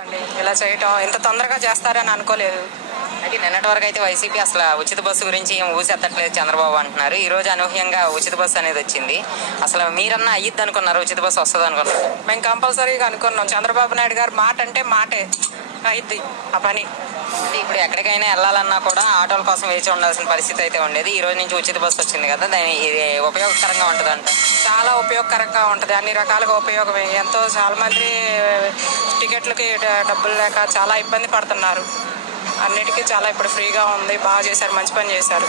అండి ఇలా చేయటం ఇంత తొందరగా చేస్తారని అనుకోలేదు. అయితే నిన్నటి వరకు అయితే వైసీపీ అసలు ఉచిత బస్సు గురించి ఏం ఊసెత్తట్లేదు చంద్రబాబు అంటున్నారు. ఈ రోజు అనూహ్యంగా ఉచిత బస్సు అనేది వచ్చింది. అసలు మీరన్నా అయ్యిద్ది అనుకున్నారు, ఉచిత బస్సు వస్తుంది అనుకున్నారు? మేము కంపల్సరీగా అనుకున్నాం. చంద్రబాబు నాయుడు గారు మాట అంటే మాటే అయిద్ది ఆ పని. అంటే ఇప్పుడు ఎక్కడికైనా వెళ్ళాలన్నా కూడా ఆటోల కోసం వేచి ఉండాల్సిన పరిస్థితి అయితే ఉండేది. ఈ రోజు నుంచి ఉచిత బస్సు వచ్చింది కదా, ఇది ఉపయోగకరంగా ఉంటుందంట. చాలా ఉపయోగకరంగా ఉంటుంది, అన్ని రకాలుగా ఉపయోగమే. చాలా మంది టికెట్లకి డబ్బులు లేక చాలా ఇబ్బంది పడుతున్నారు. అన్నిటికీ చాలా ఇప్పుడు ఫ్రీగా ఉంది. బాగా చేశారు, మంచి పని చేశారు.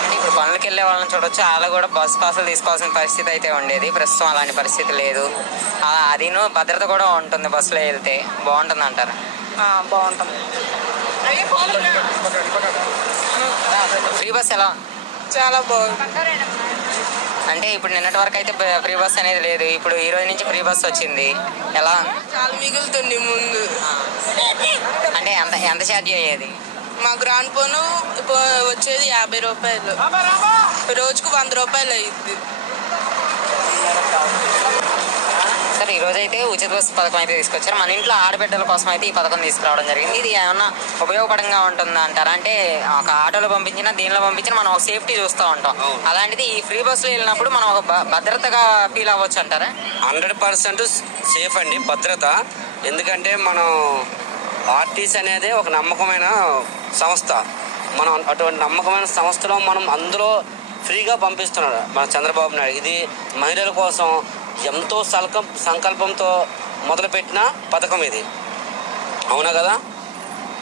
అంటే ఇప్పుడు పనులకు వెళ్ళే వాళ్ళని చూడొచ్చు, వాళ్ళు కూడా బస్సు పాసులు తీసుకోవాల్సిన పరిస్థితి అయితే ఉండేది. ప్రస్తుతం అలాంటి పరిస్థితి లేదు. అదిను భద్రత కూడా ఉంటుంది, బస్సులో వెళ్తే బాగుంటుంది అంటారు. బాగుంటుంది. ఫ్రీ బస్ ఎలా ఉంది? చాలా బాగుంది. అంటే ఇప్పుడు నిన్నటి వరకు అయితే ఫ్రీ బస్ అనేది లేదు, ఇప్పుడు ఈ రోజు నుంచి ఫ్రీ బస్ వచ్చింది. ఎలా ఉంది? చాలా మిగులుతుంది ముందు. అంటే ఎంత ఛార్జ్ అయ్యేది? మాకు రాను పోను వచ్చేది 50 రూపాయలు, రోజుకు 100 రూపాయలు అయ్యిద్ది. సరే, ఈ రోజు అయితే ఉచిత బస్సు పథకం అయితే తీసుకొచ్చారు. మన ఇంట్లో ఆడబిడ్డల కోసం అయితే ఈ పథకం తీసుకురావడం జరిగింది. ఇది ఏమన్నా ఉపయోగపడంగా ఉంటుంది అంటారా? అంటే ఒక ఆటోలో పంపించినా దీనిలో పంపించినా మనం ఒక సేఫ్టీ చూస్తూ ఉంటాం. అలాంటిది ఈ ఫ్రీ బస్సులో వెళ్ళినప్పుడు మనం ఒక భద్రతగా ఫీల్ అవ్వచ్చు అంటారా? 100% సేఫ్ అండి, భద్రత. ఎందుకంటే మనం ఆర్టీసీ అనేది ఒక నమ్మకమైన సంస్థ. మనం అటువంటి నమ్మకమైన సంస్థలో మనం అందులో ఫ్రీగా పంపిస్తున్నాడు మన చంద్రబాబు నాయుడు. ఇది మహిళల కోసం ఎంతో సంకల్పంతో మొదలుపెట్టిన పథకం ఇది, అవునా కదా?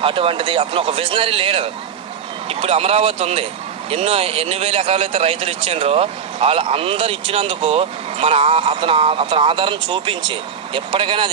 అటువంటిది అతను ఒక విజనరీ లీడర్. ఇప్పుడు అమరావతి ఉంది, ఎన్ని వేల ఎకరాలు అయితే రైతులు ఇచ్చిండ్రో వాళ్ళు అందరు ఇచ్చినందుకు అతను ఆధారం చూపించి ఎప్పటికైనా